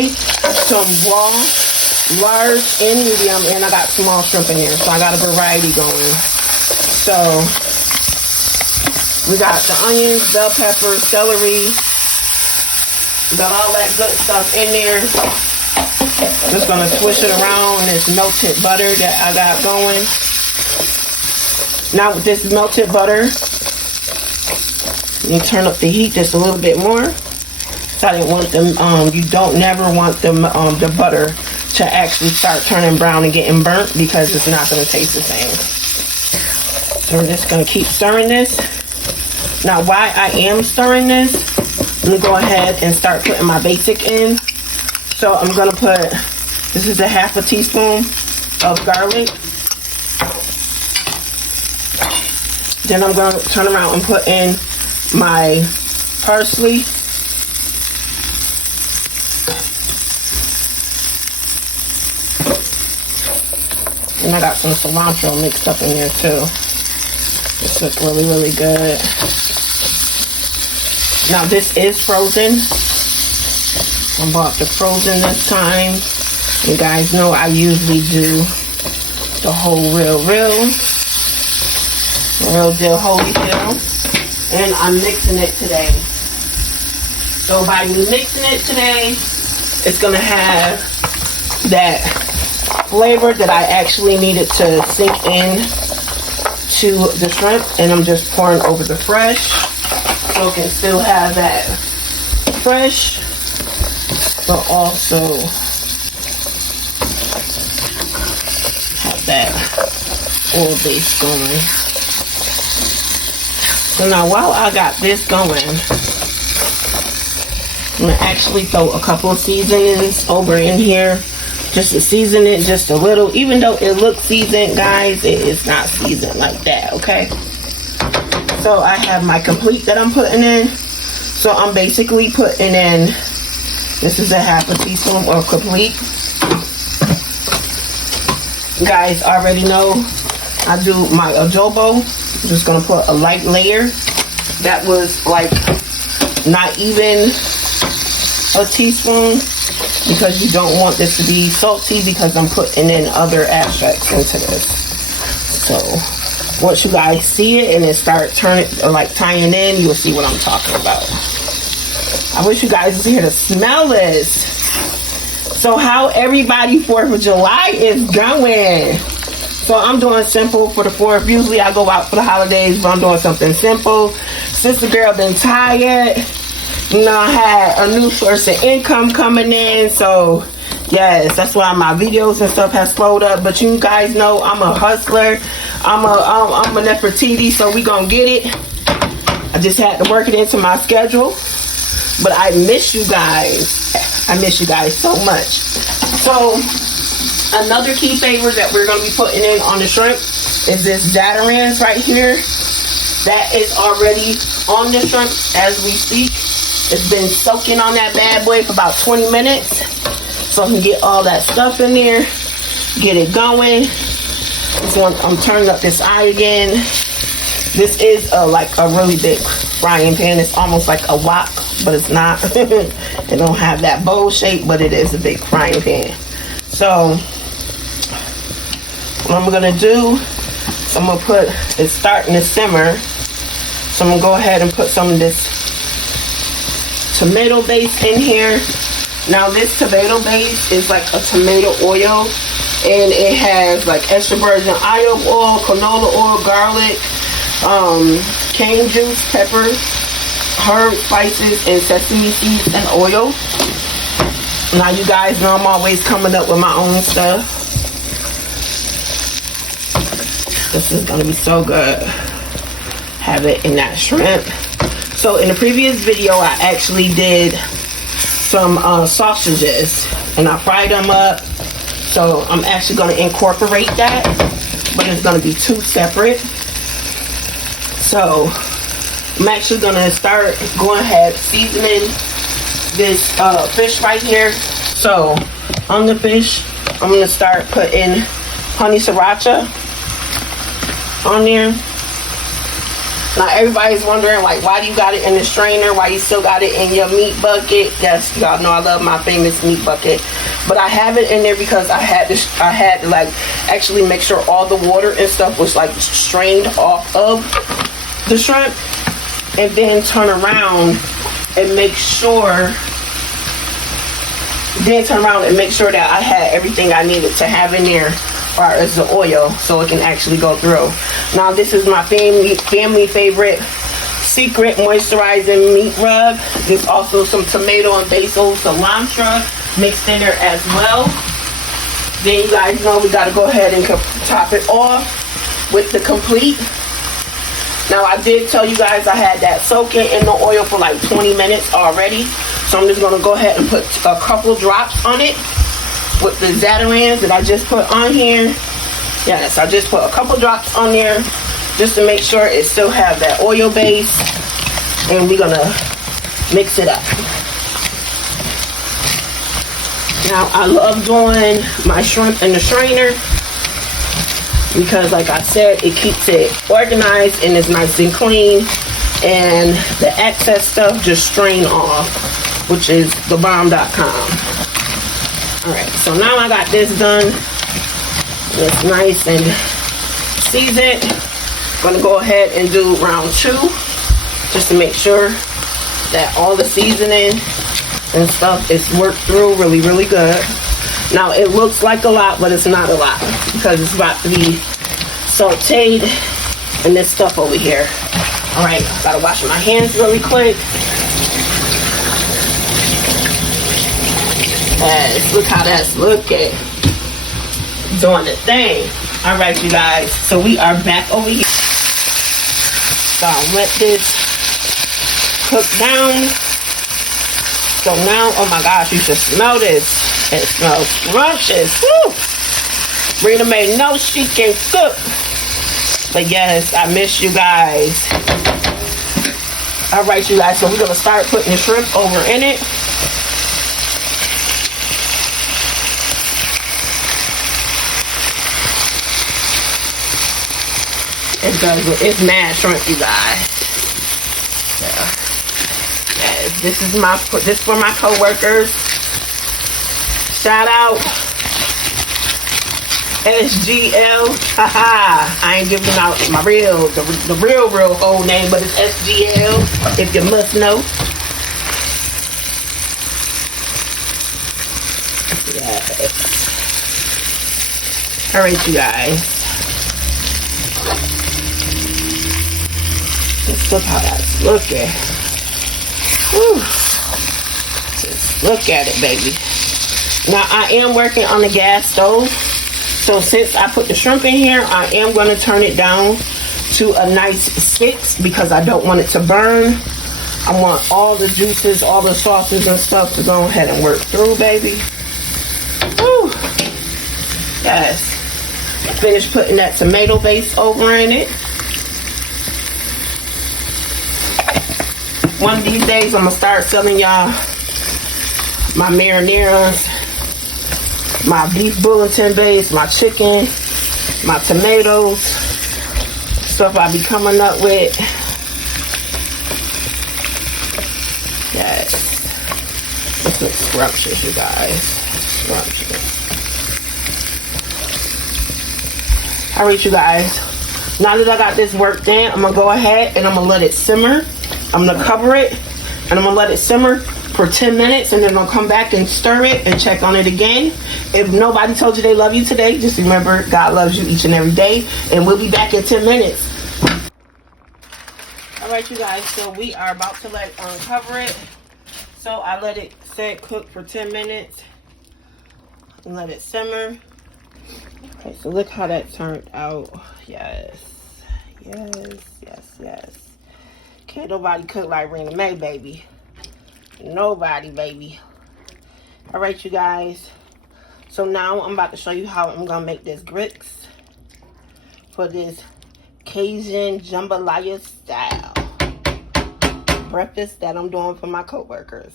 some raw, large, and medium, and I got small shrimp in here, so I got a variety going. So we got the onions, bell pepper, celery. We got all that good stuff in there. Just gonna swish it around this melted butter that I got going. Now with this melted butter, you turn up the heat just a little bit more. So I didn't want them. You don't never want the butter to actually start turning brown and getting burnt, because it's not gonna taste the same. So we're just gonna keep stirring this. Now, why I am stirring this, let me go ahead and start putting my basic in. So I'm gonna put, this is a half a teaspoon of garlic. Then I'm gonna turn around and put in my parsley. And I got some cilantro mixed up in there too. This looks really, really good. Now this is frozen. I bought the frozen this time. You guys know I usually do the whole real deal holy deal. And I'm mixing it today. So by me mixing it today, it's gonna have that flavor that I actually needed to sink in to the shrimp, and I'm just pouring over the fresh, so it can still have that fresh, but also have that oil base going. So now while I got this going, I'm gonna actually throw a couple of seasonings over in here, just to season it just a little. Even though it looks seasoned, guys, it is not seasoned like that, okay? So I have my complete that I'm putting in. So I'm basically putting in, this is a half a teaspoon of complete. You guys already know I do my adobo. I'm just gonna put a light layer. That was like not even a teaspoon, because you don't want this to be salty, because I'm putting in other extracts into this. So once you guys see it and it start turning, or like tying in, you'll see what I'm talking about. I wish you guys was here to smell this. So how everybody 4th of July is going. So I'm doing simple for the 4th. Usually I go out for the holidays, but I'm doing something simple. Sister girl been tired. You know, I had a new source of income coming in, so yes, that's why my videos and stuff has slowed up. But you guys know I'm a hustler. I'm a Nefertiti, so we gonna get it. I just had to work it into my schedule. But I miss you guys. I miss you guys so much. So another key flavor that we're gonna be putting in on the shrimp is this Zada Rands right here. That is already on the shrimp as we speak. It's been soaking on that bad boy for about 20 minutes. So I can get all that stuff in there. Get it going. I'm turning up this eye again. This is like a really big frying pan. It's almost like a wok, but it's not. It don't have that bowl shape, but it is a big frying pan. So what I'm gonna do, I'm gonna put, it's starting to simmer. So I'm gonna go ahead and put some of this tomato base in here. Now this tomato base is like a tomato oil, and it has like extra virgin olive oil, canola oil, garlic, cane juice, peppers, herb spices, and sesame seeds and oil. Now you guys know I'm always coming up with my own stuff. This is gonna be so good. Have it in that shrimp. So in the previous video, I actually did some sausages, and I fried them up. So I'm actually going to incorporate that, but it's going to be 2 separate. So I'm actually going to start going ahead seasoning this fish right here. So on the fish, I'm going to start putting honey sriracha on there. Now everybody's wondering, like, why do you got it in the strainer? Why you still got it in your meat bucket? Yes, y'all know I love my famous meat bucket. But I have it in there because I had to like actually make sure all the water and stuff was like strained off of the shrimp, and then turn around and make sure that I had everything I needed to have in there as far as the oil, so it can actually go through. Now this is my family favorite secret moisturizing meat rub. There's also some tomato and basil cilantro mixed in there as well. Then you guys know we got to go ahead and top it off with the complete. Now I did tell you guys I had that soaking in the oil for like 20 minutes already. So I'm just going to go ahead and put a couple drops on it with the Zada Rands that I just put on here. Yes, I just put a couple drops on there just to make sure it still have that oil base. And we're going to mix it up. Now I love doing my shrimp in the strainer because, like I said, it keeps it organized and it's nice and clean, and the excess stuff just strain off, which is deveined.com. Alright, so now I got this done. It's nice and seasoned. I'm going to go ahead and do round 2 just to make sure that all the seasoning and stuff is worked through really good. Now it looks like a lot, but it's not a lot because it's about to be sautéed and this stuff over here. Alright, gotta wash my hands really quick. Yes, look how that's looking. Doing the thing. Alright, you guys, so we are back over here. So I'll let this cook down. So now, oh my gosh, you should smell this. It smells scrumptious. Woo! Rita made no she can cook. But yes, I miss you guys. Alright, you guys, so we're going to start putting the shrimp over in it. It's mad shrimp, you guys. Yeah. This is for my co-workers. Shout out SGL. Haha. I ain't giving out my the real whole name, but it's SGL if you must know. Yes. Alright, you guys. Just look how that's looking. Whew. Just look at it, baby. Now I am working on the gas stove, so since I put the shrimp in here, I am going to turn it down to a nice 6 because I don't want it to burn. I want all the juices, all the sauces and stuff to go ahead and work through, baby. Whew. Yes. Finished putting that tomato base over in it. One of these days, I'm going to start selling y'all my marinara, my beef bulletin base, my chicken, my tomatoes, stuff I be coming up with. Yes. This looks scrumptious, you guys. Scrumptious. Alright, you guys. Now that I got this worked in, I'm going to go ahead and I'm going to let it simmer. I'm going to cover it and I'm going to let it simmer for 10 minutes and then I'll come back and stir it and check on it again. If nobody told you they love you today, just remember God loves you each and every day, and we'll be back in 10 minutes. Alright, you guys, so we are about to let it uncover it. So I let it sit cook for 10 minutes and let it simmer. Okay, so look how that turned out. Yes. Can't nobody cook like Rena Mae, baby. Nobody, baby. Alright, you guys. So now I'm about to show you how I'm going to make this grits for this Cajun jambalaya style breakfast that I'm doing for my co-workers.